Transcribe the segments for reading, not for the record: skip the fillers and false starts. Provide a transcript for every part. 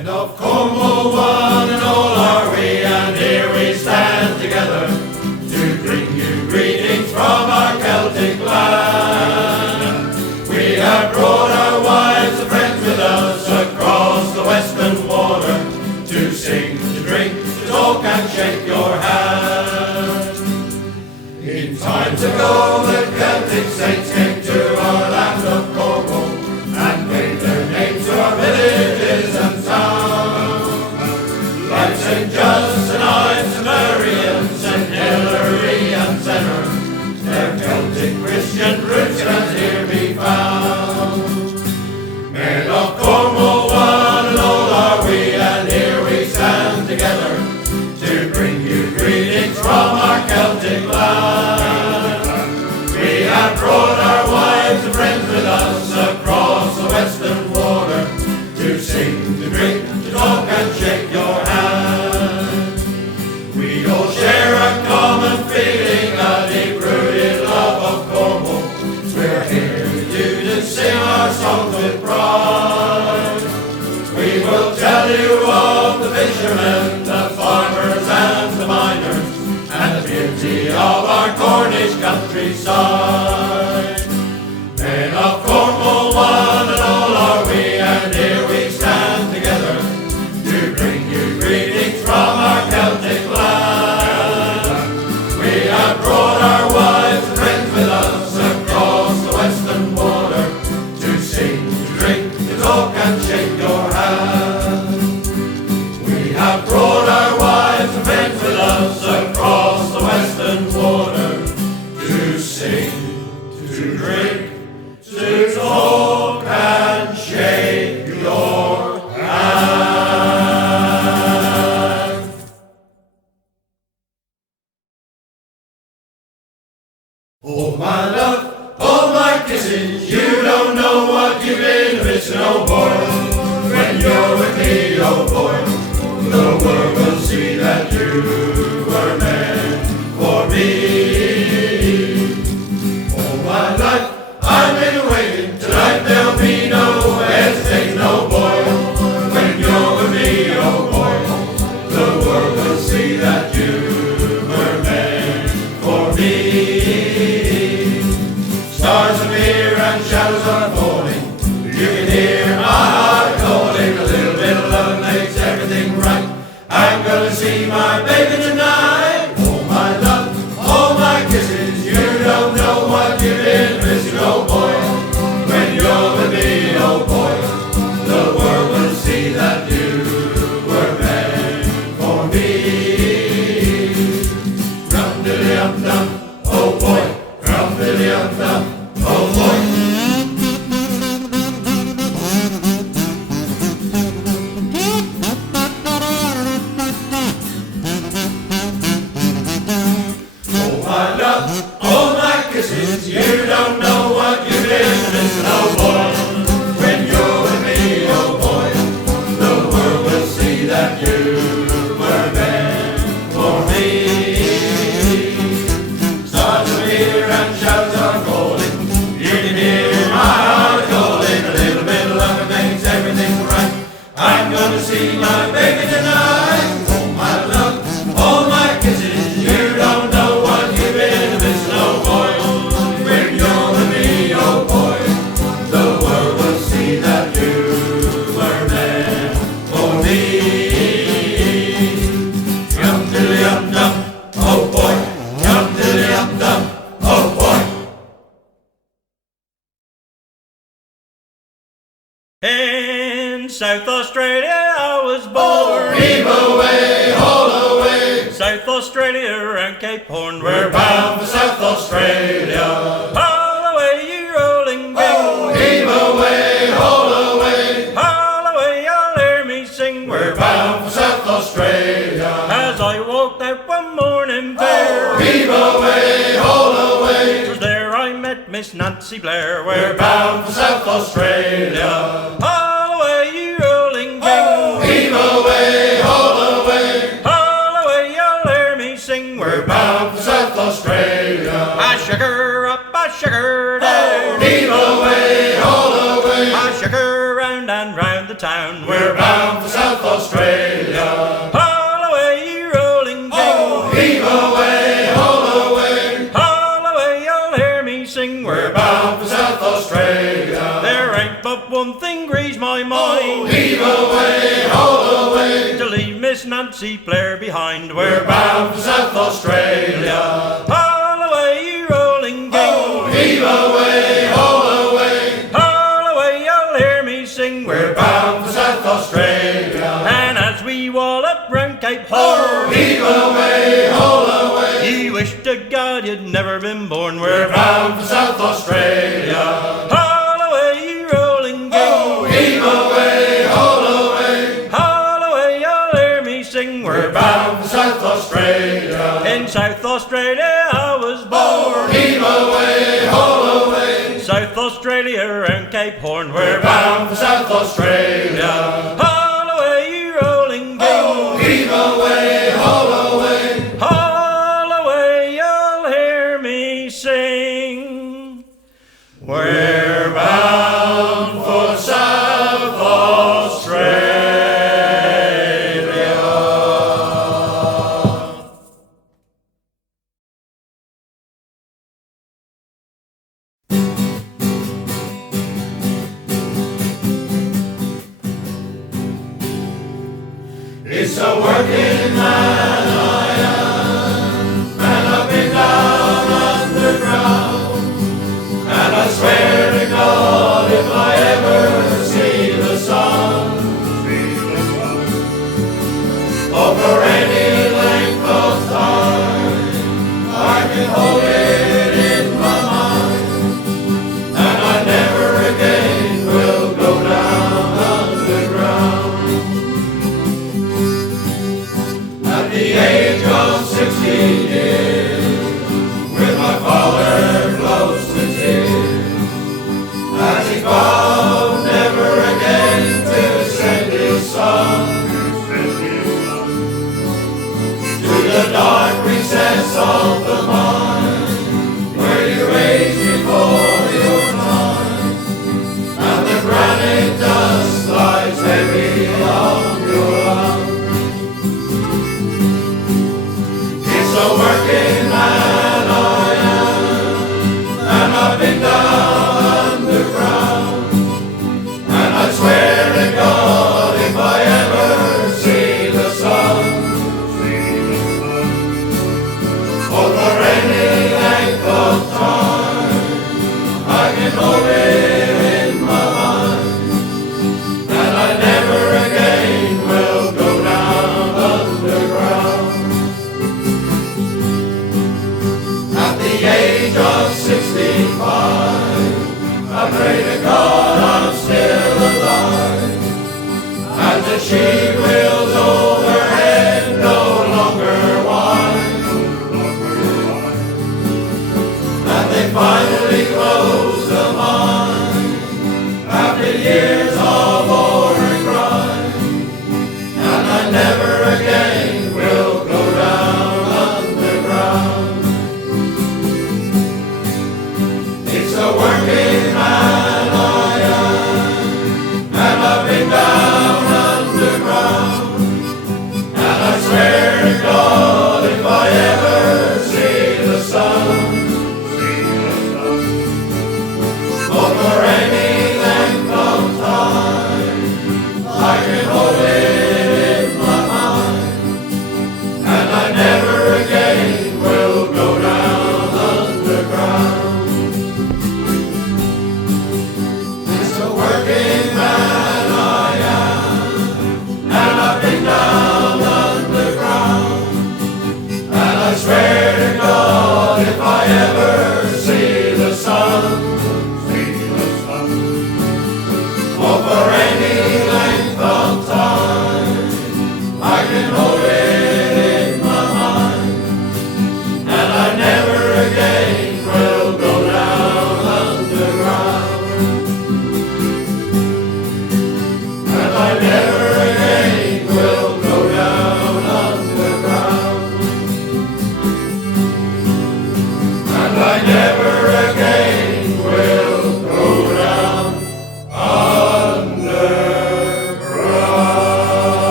Men of Cornwall, one and all are we, and here we stand together to bring you greetings from our Celtic land. We have brought our wives and friends with us across the western water to sing, to drink, to talk and shake your hand. In times ago the Celtic saints came to our land of Cornwall and gave their names to our villages and towns. Like St. Ives and Marion, St. Hilary and Zenner, their Celtic Christian roots can here be found. Men of Cornwall, one and all are we, and here we stand together to bring you greetings from our Celtic land. We have brought our wives and friends with us across the western water to sing, to drink, to talk and shake your hand. We all share a common feeling, a deep-rooted love of Cornwall. We're here with you to sing our songs with pride. We will tell you of the fishermen, the farmers and the miners, and the beauty of our Cornish countryside. Men of Cornwall, one and all are we, and here we stand together to bring you greetings from our Celtic land. We have brought our wives and friends with us across the western border to sing, to drink, to talk and shake your hand. We have brought our wives and friends with us across the western border to sing, to drink, to talk and shake your hand. Oh my love, oh my kisses, you don't know what you've been missing, oh boy. When you're with me, oh boy, the world will see that you were meant for me. Oh my life, I've been waiting, tonight there'll be no hesitation, oh boy. When you're with me, oh boy, the world will see that you were meant for me. Stars appear and shadows are falling, you can hear my heart calling. A little bit of love makes everything right. I'm gonna see my baby tonight. Oh my love, oh my kisses, you don't know what you've been missing, oh boy. When you're with me, oh boy, the world will see that you were meant for me. Rum-diddly-um-dum, oh boy, rum-diddly-um-dum, oh boy. You don't know what you've been missing, oh boy. When you're with me, oh boy, the world will see that you were meant for me. Stars appear and shadows are falling, you can hear my heart calling. A little bit of love makes everything right. I'm gonna see my baby tonight. Oh my love, oh my kisses, you don't know what you've been missing, oh boy. In South Australia I was born. Heave away, haul away. South Australia around Cape Horn. We're bound for South Australia. Haul away, you rolling king. Heave away, haul away. Haul away, you'll hear me sing. We're bound for South Australia. As I walked out one morning fair. Heave away, haul away. 'Twas there I met Miss Nancy Blair. We're bound for South Australia. Haul away, you rolling king. Heave away, haul away. Haul away, you'll hear me sing. We're bound for South Australia. I shook her up, I shook her down. Heave away, haul away. I shook her round and round the town. We're we're bound for South Australia. Haul away, you rolling king. Oh, heave away, haul away. Haul away, you'll hear me sing. We're bound for South Australia. There ain't but one thing grieves my Oh, mind. heave away, haul away. To leave Miss Nancy Blair behind. We're bound for South Australia. Haul away, you rolling king. Oh, heave away, haul away. Haul away, you'll hear me sing. We're bound for South Australia. And as we wallop round Cape Oh, Horn, heave away, haul away. you wish to God you'd never been born. We're bound for South Australia. Haul away, you rolling king. Oh, heave away, haul away. Haul away, you'll hear me sing. We're bound for South Australia. In South Australia I was Oh, born. heave away, haul away. South Australia around Cape Horn. We're bound for South Australia. Haul away, you rolling king. Oh, heave away, haul away. Haul away, you'll hear me sing. We're bound for South Australia. It's a working man I am, and I've been down underground, and I swear to God if I ever see the sun, or for any length of time, I can hold it in my mind, and I never again will go down underground. At the age of 16 years, with my father close to tears, as he vowed never again to send his son to the dark recess of the mind, where you age before your time, and the granite dust lies heavy on your arm. It's a working man I am, and I've been down underground, and I swear to God if I ever see the sun, or for any length of time, I can hold it in my mind, and I never again will go down underground. At the age of 65, I pray to God I'm still alive, as the sheep wheels overhead no longer whine, and they finally close the mine after years of war and crime, and I never again will go down underground. It's a working man I am, and I've been down underground,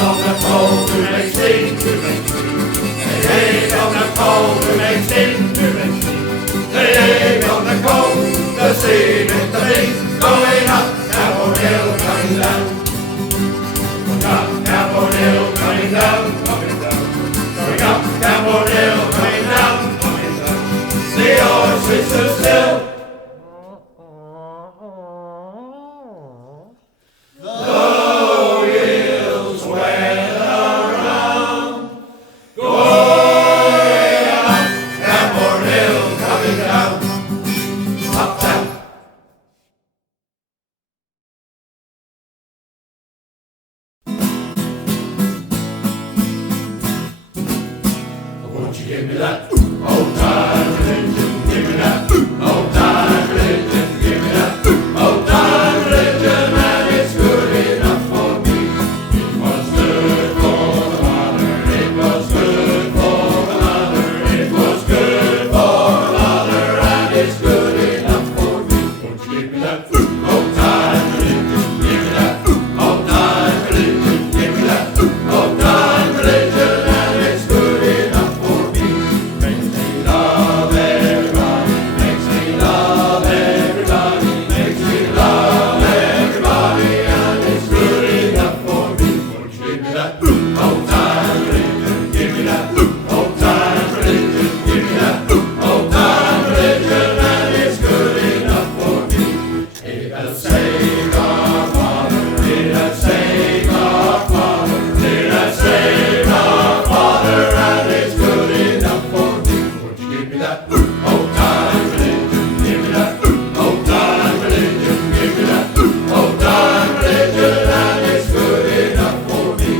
on the pole to make steam, to make steam. Hey, on the pole to make steam, to make steam. Hey, on the coal, the steam is the steam, going up, Camborne Hill, coming down. Going up, Camborne Hill, coming down, coming down. Going up, Camborne Hill, coming down, coming down. The horses stood still. Give me that old time religion, give me that old time religion, give me that old time religion, and it's good enough for me. It was good for the mother, it was good for the mother, it was good for the mother, and it's good enough for me. Won't you give me that old time religion, give me that old time religion, give me that old time religion, and it's good enough for me. Makes me love everybody, makes me love everybody, makes me love everybody, and it's good enough for me. Won't you give me that old time religion, give me that old time religion, give me that old time religion, and it's good enough for me. It has saved our Father, it has saved our Father, it has saved our Father, and it's good enough for me. Won't you give me that old time religion, give me that old time religion, give me that old time religion, and it's good enough for me.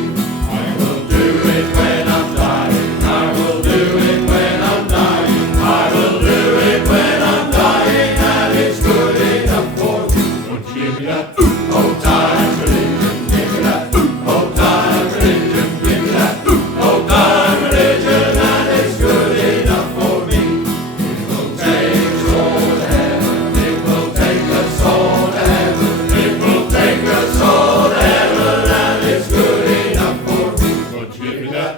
I will do it when I'm dying, I will do it when I'm dying, I will do it when I'm dying, and it's good enough for me. Won't you give me that old time religion, give me that old time religion, give me that old time religion, and it's good enough for me. It will take us all to heaven, it will take us all to heaven, it will take us all to heaven, and it's good enough for me. Won't you give me that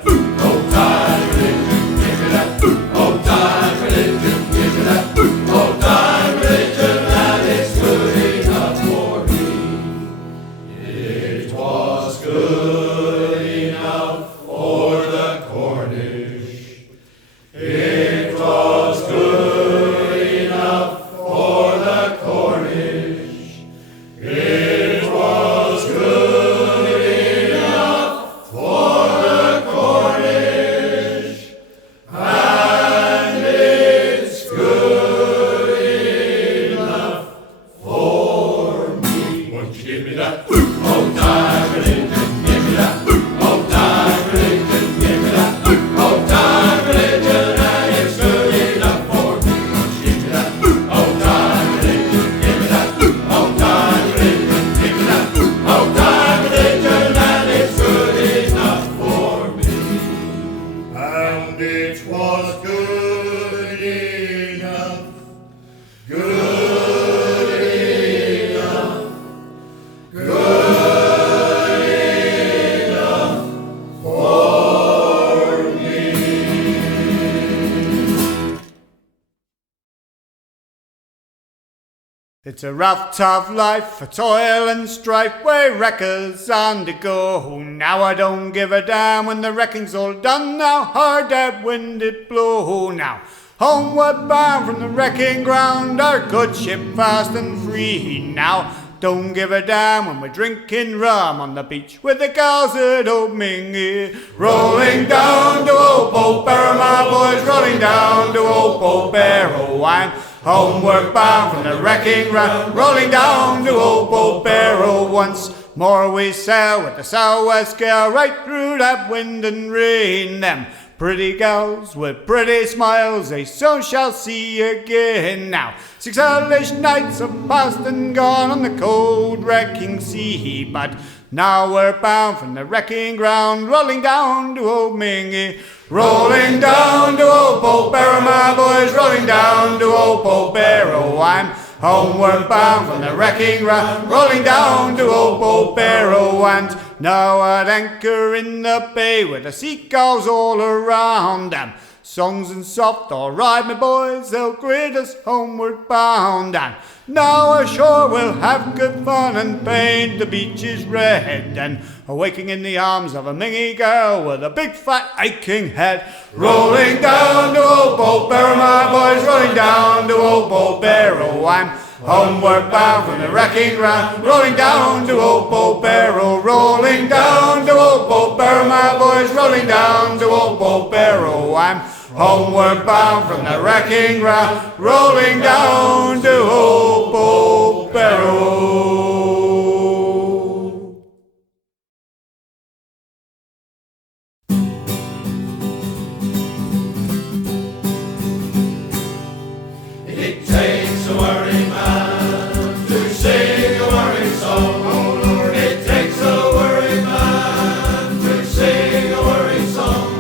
old time religion, give me that old time religion, give me that old time religion, and it's good enough for me. It was good enough for the Cornish. It was good enough for the Cornish. It was good enough for the Cornish. And it's good enough for me. Won't you give me that old time religion? Give me that old time religion. Give me that old time religion, and it's good enough for me. Won't you give me that old time religion? Give me that old time religion. Give me that old time religion, and it's good enough for me. And it was good enough, good enough, good enough for me. It's a rough, tough life for toil and strife where wreckers on the go. Now I don't give a damn when the wrecking's all done. Now hard that wind it blow. Now homeward bound from the wrecking ground, our good ship fast and free. Now don't give a damn when we're drinking rum on the beach with the gals at Old Mingy. Rolling down to old Polperro, my boys, rolling down to old Polperro. I'm homeward bound from the wrecking ground, rolling down to old Polperro. Once more we sail with the southwest gale right through that wind and rain. Them pretty gals with pretty smiles they soon shall see again. Now 6 hellish nights have passed and gone on the cold wrecking sea, but now we're bound from the wrecking ground, rolling down to old Mingy. Rolling down to old Polperro, my boys, rolling down to old Polperro. I'm homeward bound from the wrecking ground, rolling down to old Polperro. And Now at anchor in the bay with the seagulls all around them. Songs and soft, all right, my boys, they'll greet us homeward bound. And now ashore we'll have good fun and paint the beaches red. And awaking in the arms of a mingy girl with a big fat aching head. Rolling down to old Polperro, my boys, rolling down to old Polperro. I'm homeward bound from the wrecking ground, rolling down to old Polperro, rolling down to old Polperro, my boys, rolling down to old Polperro. I'm homeward bound from the wrecking ground, rolling down to old Polperro. It takes a worried man to sing a worried song. Oh Lord, it takes a worried man to sing a worried song.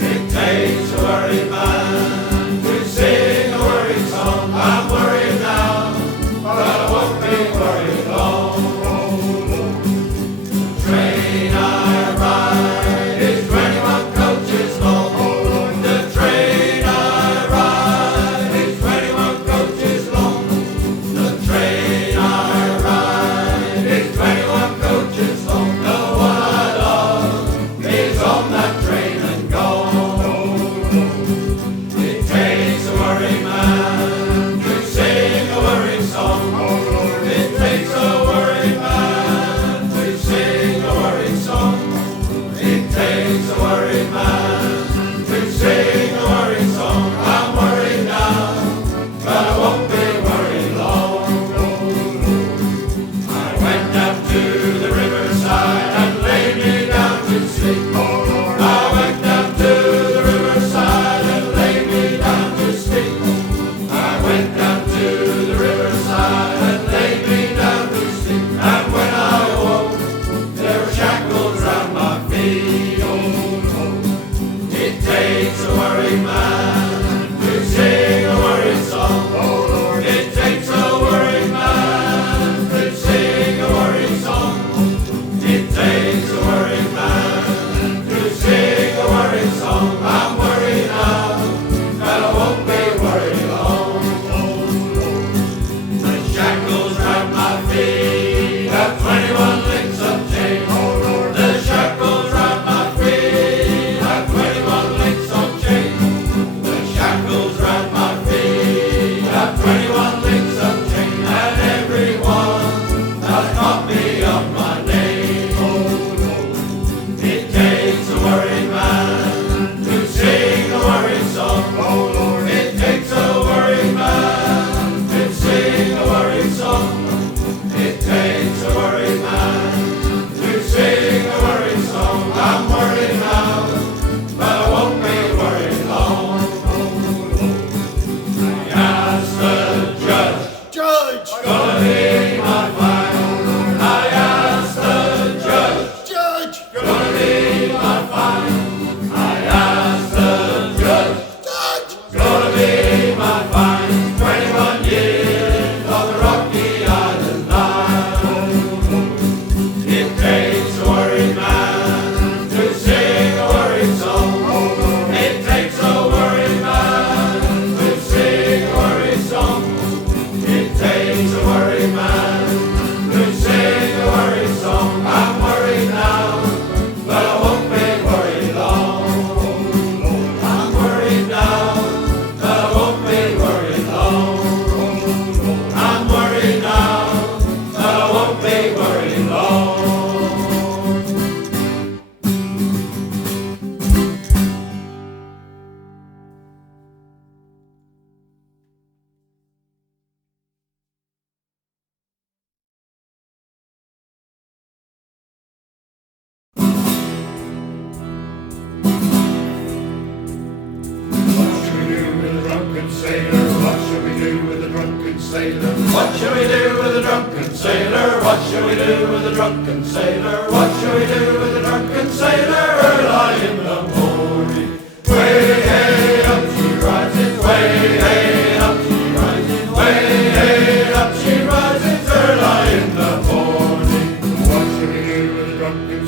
It takes a worried man to sing a worried song. I'm worried now, but I won't be worried long. The train I ride is 21 coaches long. The train I ride is 21 coaches long. The train I ride is 21 coaches long. The one I love is on that train and gone. It takes a worried man to sing a worried song. It takes a worried man to sing a worried song. It takes a worried man to sing a worried song. I'm worried now, but I won't be worried long. I went down to the riverside and laid me down to sleep. I went down to the riverside and laid me down to sleep. I went down to the riverside and laid me down to sleep. And when I awoke, there were shackles round my feet. It takes a worried man to sing a worried song. It takes a worried man to sing a worried song. It takes a worried man to sing a worried song. I'm worried now, but I won't be worried long. The shackles round my feet have 21 links of chain. The shackles round my feet have 21 links of chain. The shackles round my feet have 21 links of chain. And everyone has a copy of my name. It takes a worried man to sing a worried song. It takes a worried man to sing a worried song. It takes a worried man to sing a worried song. I'm worried now, but I won't be worried long. I asked the judge, gonna be my fine. I asked the judge, gonna be my fine. I asked the judge, gonna be my fine. 21 years on the rocky island line. It takes a worried man to sing a worried song. It takes a worried man to sing a worried song. It takes a worried man to sing a worried song. I'm worried now, but I won't be worried long. I'm worried now, but I won't be worried long. I'm worried now, but I won't be worried long. What shall we do with the drunken sailor? What shall we do with the drunken sailor? What shall we do with the drunken sailor? What shall we do with the drunken sailor? Early in the morning, way hey up she rises, way hey up she rises, way hey up she rises. Early in the morning. What shall we do with the drunken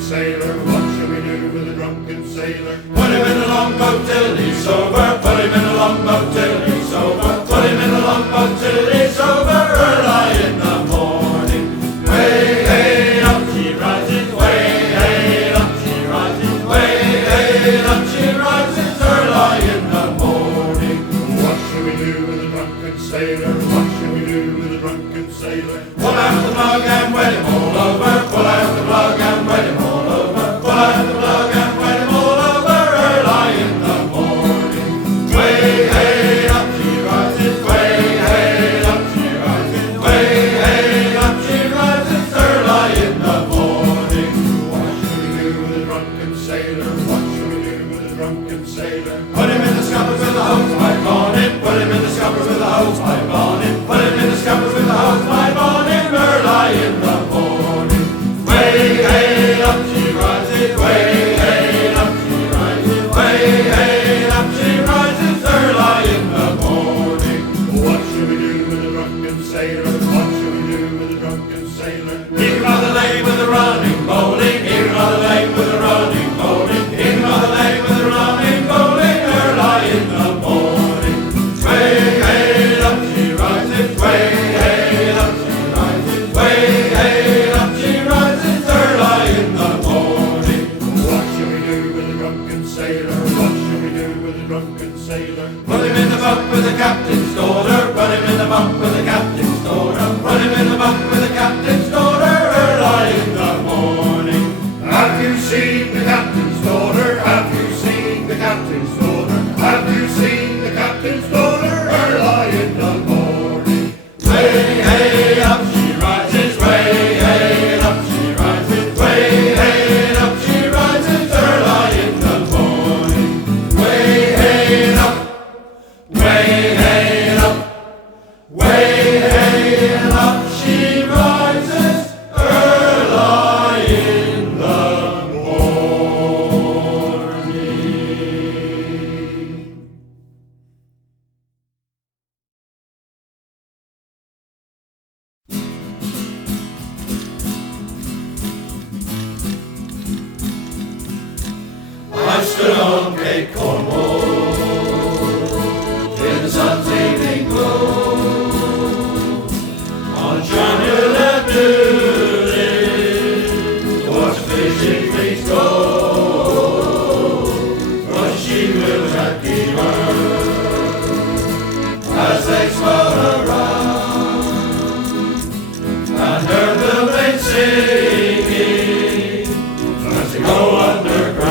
do with a drunken sailor? Put him in the longboat till he's sober. Put him in the longboat till he's sober. Put him in the longboat till he's sober. Early in the morning. Way, hey, up she rises. Way, hey, up she rises. Way, hey, up she rises. Early in the morning. What shall we do with a drunken sailor? What shall we do with a drunken sailor? Pull out the plug and wet him all over. Pull out the plug and wet him all over. Pull out the plug and wet him all over. Early in the morning. Way, hey, up she rises. Way, hey, up she rises. Way, hey, up she rises. Early in the morning. What shall we do with a drunken sailor? What shall we do with a drunken sailor? Put him in the scuppers with the hose pipe on him. Put him in the scuppers with the hose pipe on him. Put him in the scuppers with the hose pipe on him. Early in the morning. Way, hey, up she rises. Way, hey, up she rises. Way, hey, up she rises. Early in the morning. What shall we do with a drunken sailor? What shall we do with a drunken sailor? Here by the lane with the running bowling. Here by the lane with the running bowling. Here by the lane with the running bowling. Early in the morning. Way, hey, up she rises. Way, hey, up she rises. Way, hey, up she rises. Early in the morning. What shall we do with a drunken sailor? What shall we do with a drunken sailor? Put him in the bunk with the captain's daughter. Put him in the bunk with the captain's daughter. Put him in the bunk with the captain's daughter. Early in the morning. Have you seen the captain's daughter? Have you seen the captain's daughter? Have you seen the captain's daughter? Early in the morning. Way, hey, up she rises. Way, hey, up she rises. Way, hey, up she rises. Early in the morning. Way, hey, up. Way, hey, up. Way, hey, up she rises. Early in the morning. I stood on Cape Cornwall in the sun's evening glow, on a channel at noon, watch the fishing fleets go, watch the she-wheels at Camborne as they spun around, and heard the rain singing as they go underground.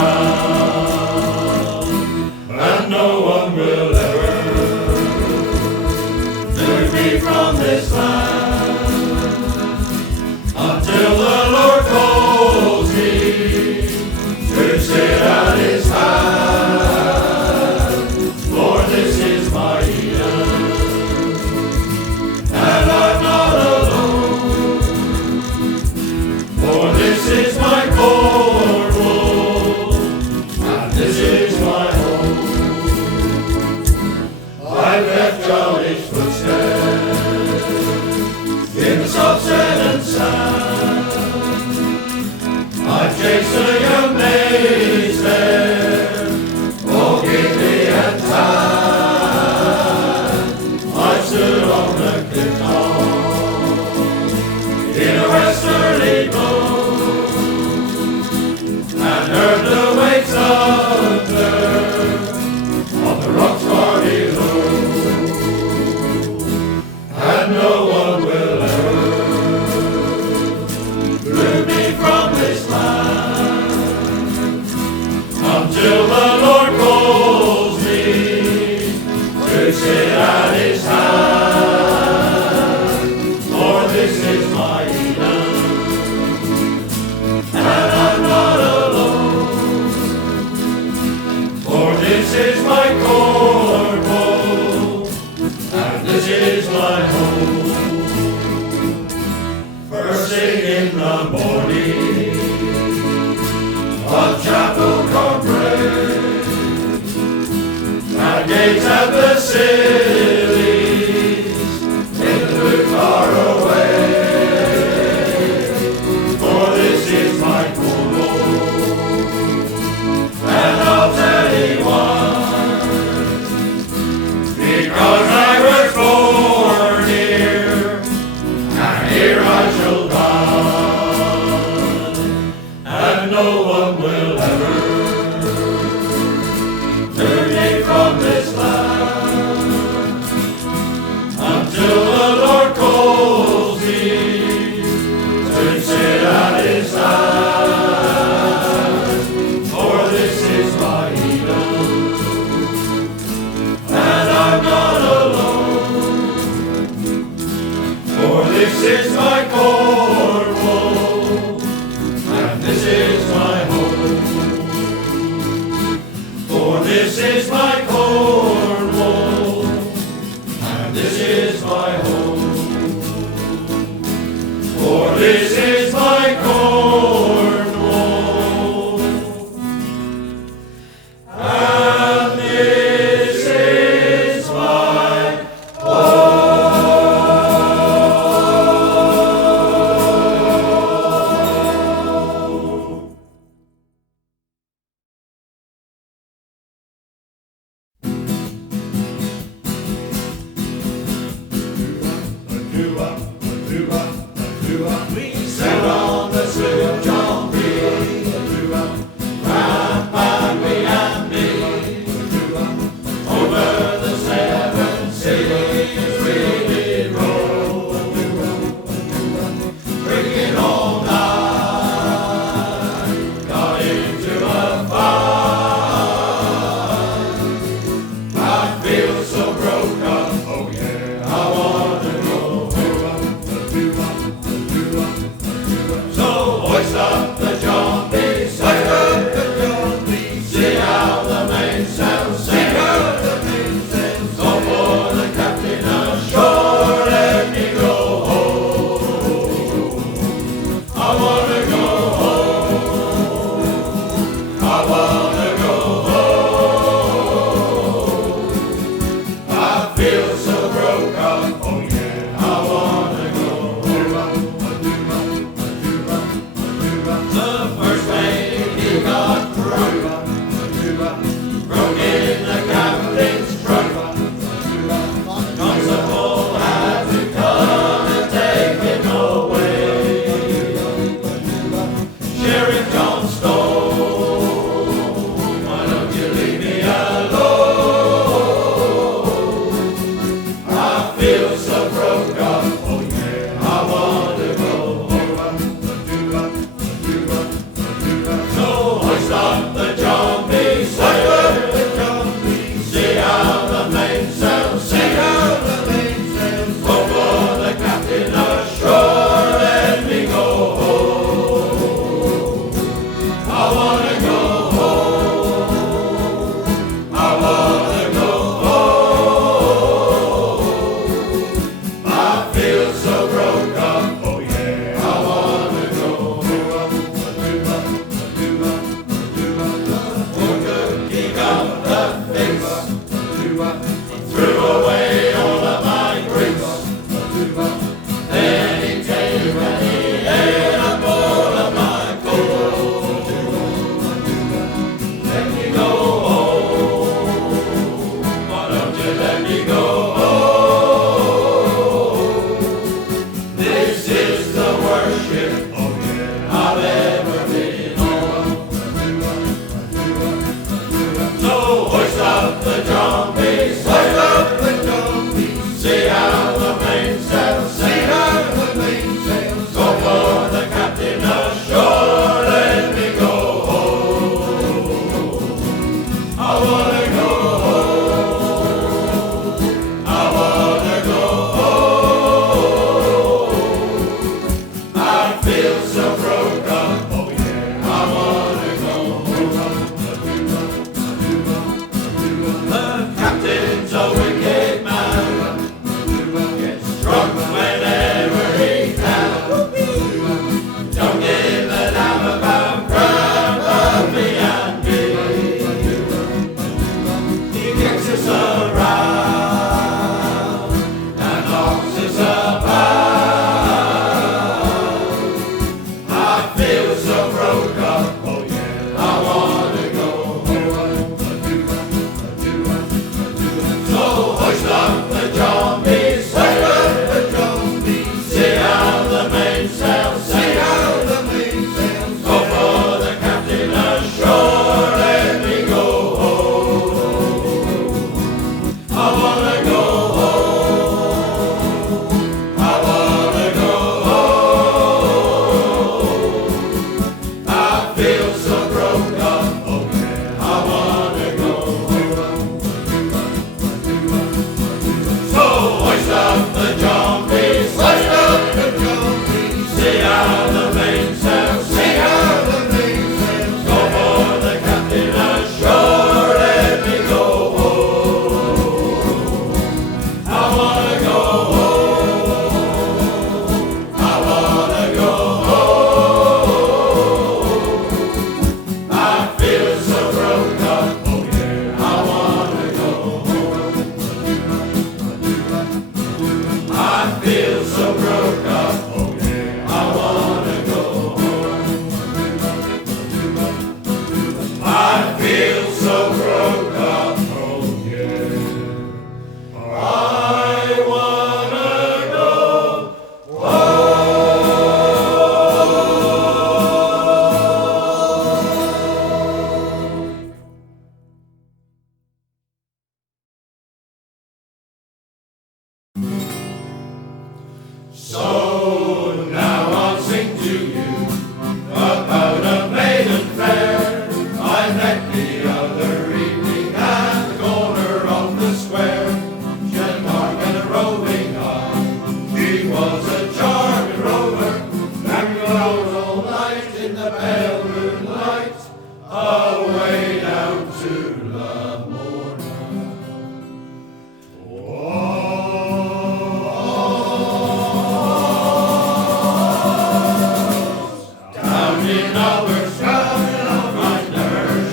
In our town, my nurse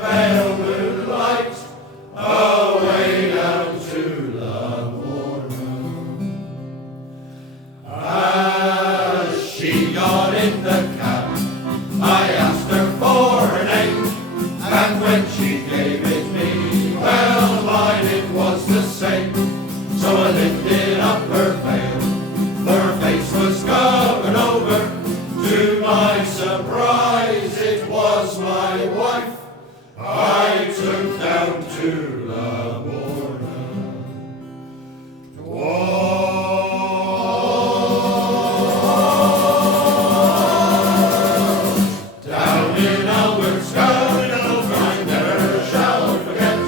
pale moonlight, away down to Lamorna. As she got in the cab, I asked her for her name, and when she gave it me, well, mine it was the same. So I lifted up her veil, her face was covered over. To my surprise, it was my wife I took down to Lamorna. Down in Albert's garden, I never shall forget.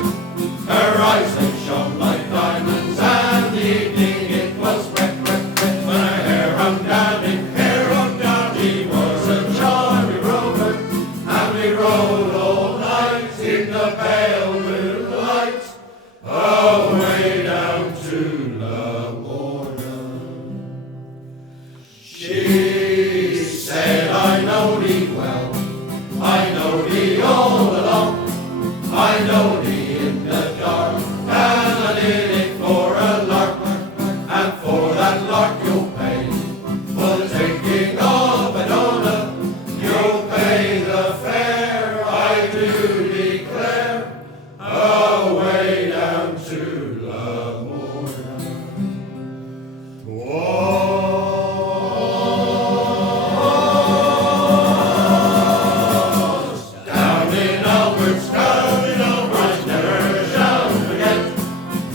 Her eyes, they shone like diamonds, and the evening it was wet, wet, wet. When her hair hung down in he was a charming rover, and we rode all night in the pale moonlight, away down to Lamorna. She said, I know thee well, I know thee all along, I know thee in the dark, and I did it for a lark, and for that lark you'll pay, for the taking of a donut, you'll pay the fare, I do declare, away down to Lamorna. Down in Albert's garden, I never shall forget,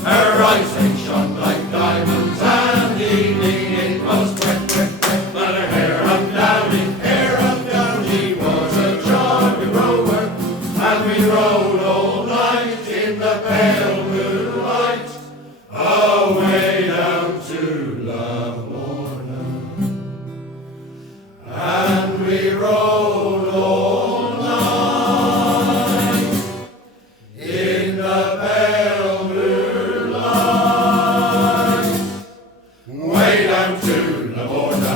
her eyes they shone like diamonds, and the evening it was wet, wet, wet. But her hair hung down, he was a charming rover, and we rode all night in the pale moonlight, away down to Lamorna. And we rode all night in the pale moonlight, way down to Lamorna.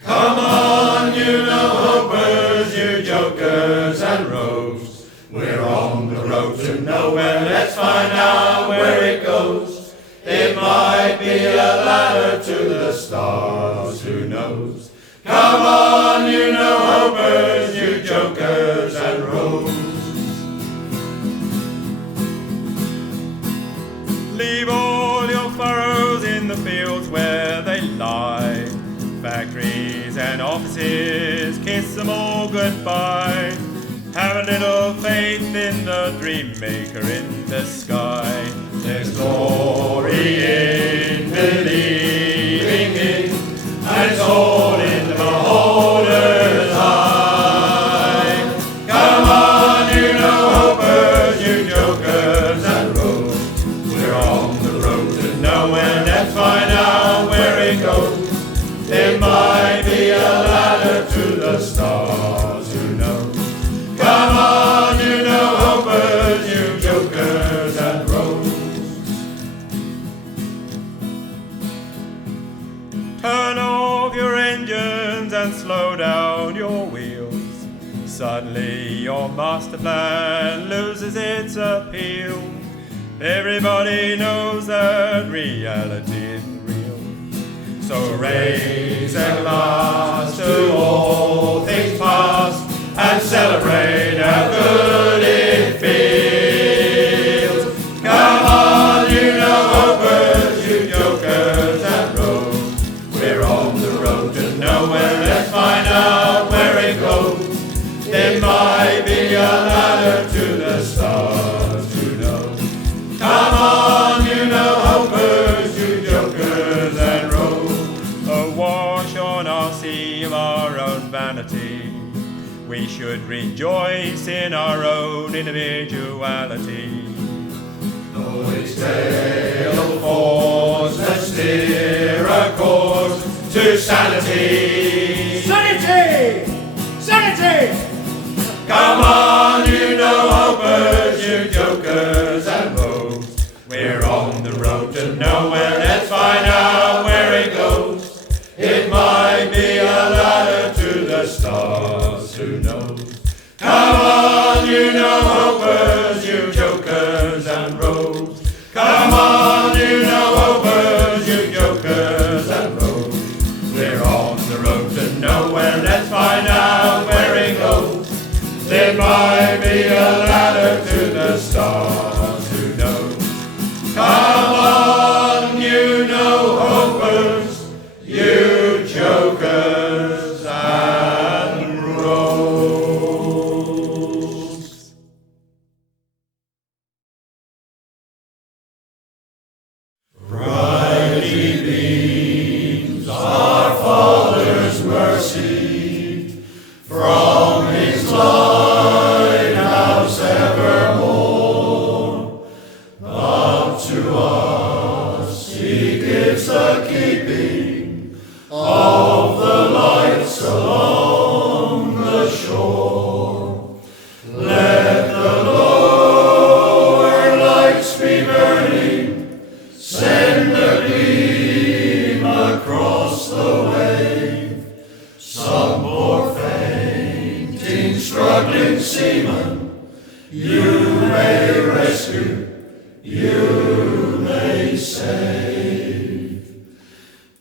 Come on, you no-hopers, you jokers and rogues. We're on the road to nowhere, let's find out where it goes. It might be a ladder to the stars, who knows? Come on, you no-hopers, you jokers and rogues. Leave all your furrows in the fields where they lie. Factories and offices, kiss them all goodbye. Have a little faith in the dream maker in the sky. There's glory in believing in, and it's all in the beholder's eye. Come on, you no-hopers, you jokers and rogues. We're on the road to nowhere, let's find out where it goes. There might be a ladder to the stars, who knows? Come on, you no-hopers, you jokers and rogues. Turn off your engines and slow down your wheels. Suddenly your master plan loses its appeal. Everybody knows that reality is real. So raise a glass to all things past and celebrate how good it feels. Come on, you no-hopers, you jokers and rogues. We're on the road to nowhere, let's find out where it goes. There might be a ladder to the stars, who knows? Come on, you no-hopers, you jokers and rogues. Awash on our sea of our own vanity, we should rejoice in our own individuality. Though its tail falls, let's steer a course to sanity. Sanity! Sanity! Come on, you no-hopers, you jokers and rogues. We're on the road to nowhere, let's find out where it goes. It might be a ladder to the stars, who knows? Come on, you know hopers, you jokers and rogues. Come on, you know hopers, you jokers and rogues. We're on the road to nowhere, let's find out where it goes. There might be a ladder to the stars, who knows? Come on, you know hopers, you jokers and rogues. Brightly beams our Father's mercy from His lighthouse evermore. Up to us He gives the keeping of the lights along the shore. Let the lower lights be burning, send a gleam across the wave. Some poor fainting, struggling seaman you may rescue, you may save.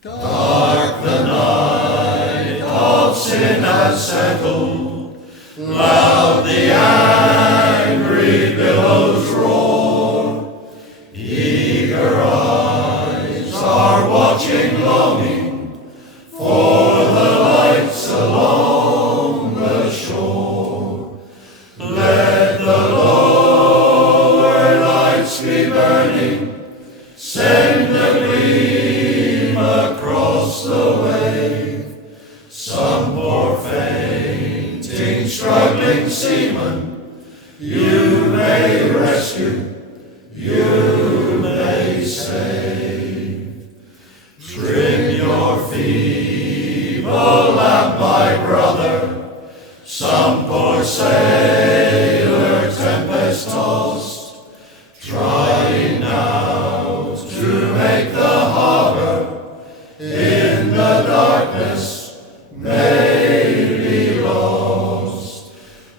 Dark the night of sin has settled, loud the angry billows roar. Eager eyes are watching, longing for the lights along the shore. Let the lower lights be burning, send a gleam across the wave. Some poor fainting, struggling seaman you may rescue, you may save. Trim your feeble lamp, my brother, some poor sailor tempest-tossed, trying now to make the harbor in the darkness may be lost.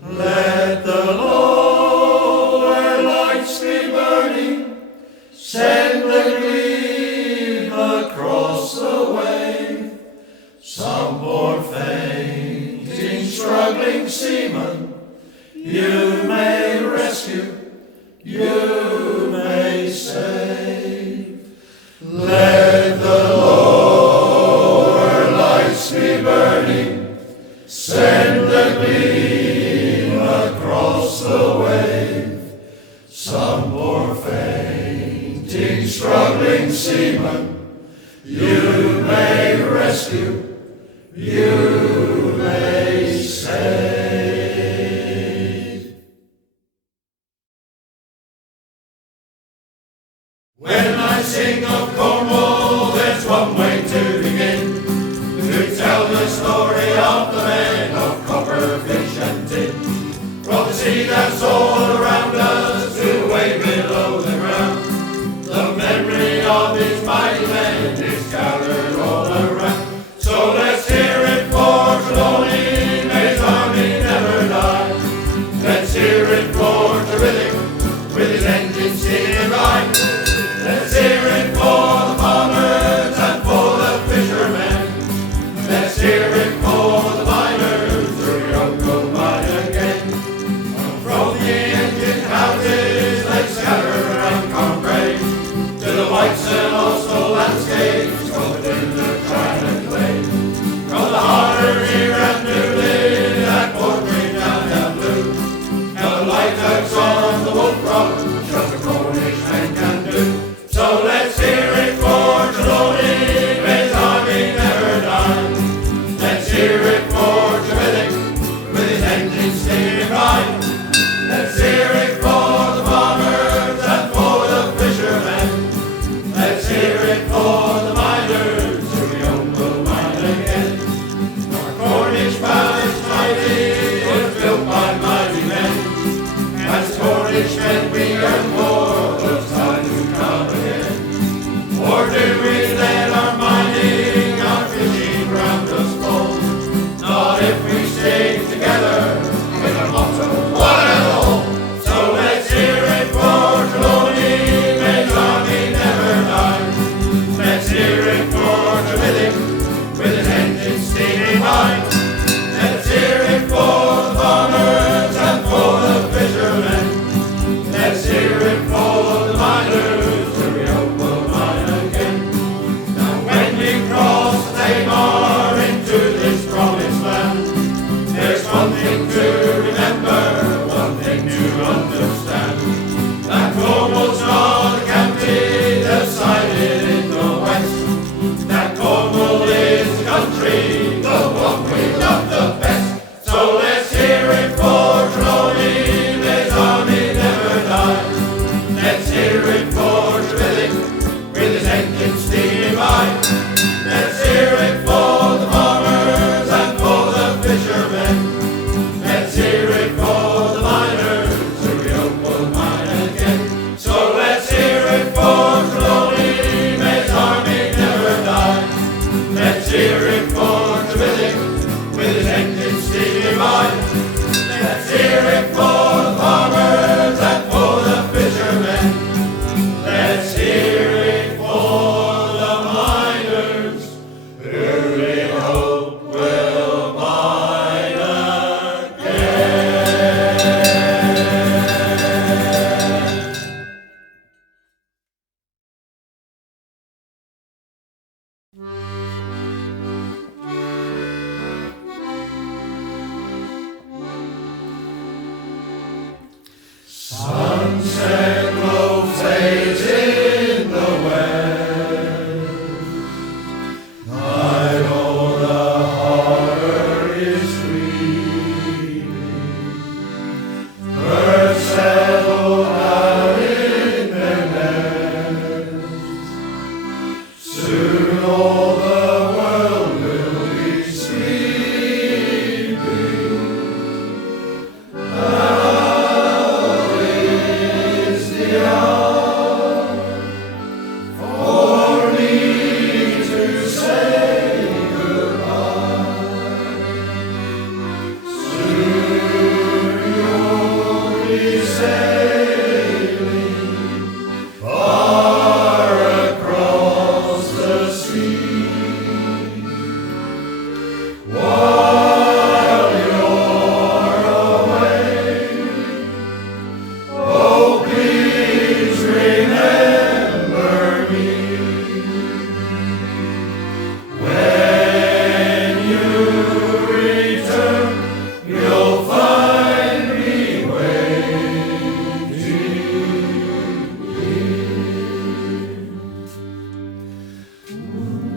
Let the lower lights be burning, send the gleam across the wave. Some poor fainting, struggling seaman you may rescue, you may save. Let the lower lights be burning, send the gleam across the wave. Some poor fainting, struggling seaman you may rescue, you may save. When I sing of Cornwall, there's one way to begin, to tell the story of the men of copper, fish and tin. From the sea that's all around us to way below the ground, the memory of these mighty men is gathered all around. So let's hear it for Trelawney, may his army never die. Let's hear it for Terwilliger, with his engines steaming by. Let's hear it for the farmers and for the fishermen. Let's hear it for the miners who don't go mine again. From the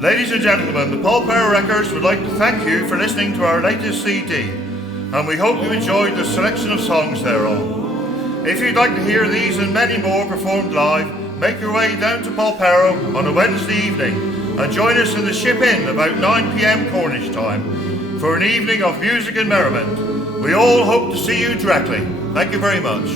Ladies and gentlemen, the Polperro Records would like to thank you for listening to our latest CD, and we hope you enjoyed the selection of songs thereon. If you'd like to hear these and many more performed live, make your way down to Polperro on a Wednesday evening and join us in the Ship Inn about 9 p.m. Cornish time for an evening of music and merriment. We all hope to see you directly. Thank you very much.